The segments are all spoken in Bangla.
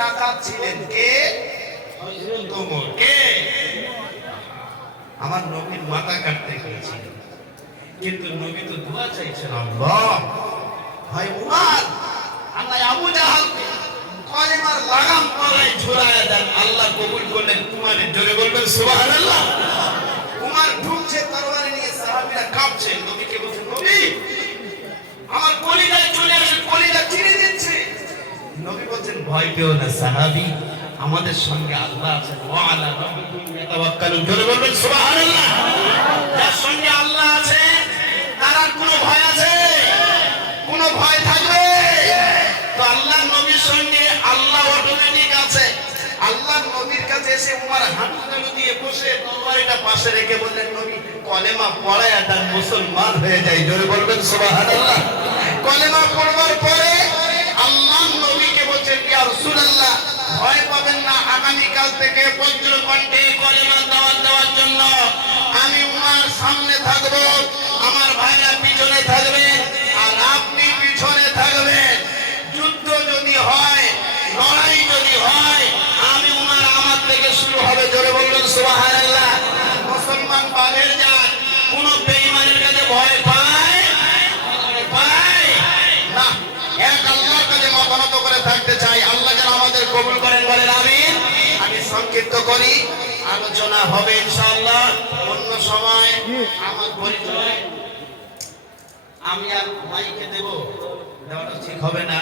ডাকাত ছিলেন কে? ওমর। কে? আমার নবীর মাথা কাটতে গিয়েছিলেন, কিন্তু নবী তো দোয়া চাইছেন, আল্লাহ ভাই উমর, আল্লাহ আবু জাহালকে কলেমার লাগাম গলায় ঝুলায়া দেন। আল্লাহ কবুল করলেন উমরের। জোরে বলবেন সুবহানাল্লাহ। উমর ঢুকছে তরবারি নিয়ে, সাহাবীরা কাঁপছে। নবীকে বলছেন, নবী আমার কলিজায় চলে আসে, কলিজা চিরে দিচ্ছে। নবী বলছেন, ভয় পেও না সাহাবী, আমাদের সঙ্গে আল্লাহ আছেন। ওয়া আলা রাব্বিকুম ইয়াতাওয়াক্কালুন। জোরে বলবেন সুবহানাল্লাহ। যার সঙ্গে আল্লাহ আছে তার আর কোনো ভয় আছে? কোনো ভয় থাকবে? তো আল্লাহর নবীর সঙ্গে আল্লাহ অটোমেটিক আছে। আল্লাহর নবীর কাছে এসে উমর হাঁটু দিয়ে বসে তরবারিটা পাশে রেখে বললেন, নবী কলেমা পড়ায়া তার মুসলমান হয়ে যায়। জোরে বলবেন সুবহানাল্লাহ। কলেমা পড়বার পরে আল্লাহর নবীকে বলছেন, ইয়া রাসূলুল্লাহ ভয় পাবেন না, আগামী কাল থেকে বজ্র কণ্ঠে কলেমা দাওয়াত দেওয়ার জন্য আমি উমর সামনে থাকব, আমার ভাইরা পিছনে থাকবে, আর আপনি পিছনে থাকবেন। যুদ্ধ যদি হয়, লড়াই যদি হয়, আমি উমর আমার থেকে শুরু হবে। জোরে বলবেন সুবহানাল্লাহ। মুসলমান বাঘের জাত কোন বেঈমানের কাছে ভয় পায়? পায় না। এক আল্লাহর কাছে মাথা নত করে থাকতে চাই। আল্লাহ যেন আমাদের কবুল করেন, বলেন আমিন। আমি সংক্ষিপ্ত করি, আলোচনা হবে ইনশাআল্লাহ অন্য সময়। আমার পরিচয় আমি আর মাইকে দেব, দেওয়াটা ঠিক হবে না।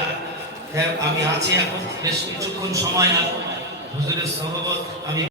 আমি আছি এখন বেশ কিছুক্ষণ সময়, আর হুজুরের সহবত আমি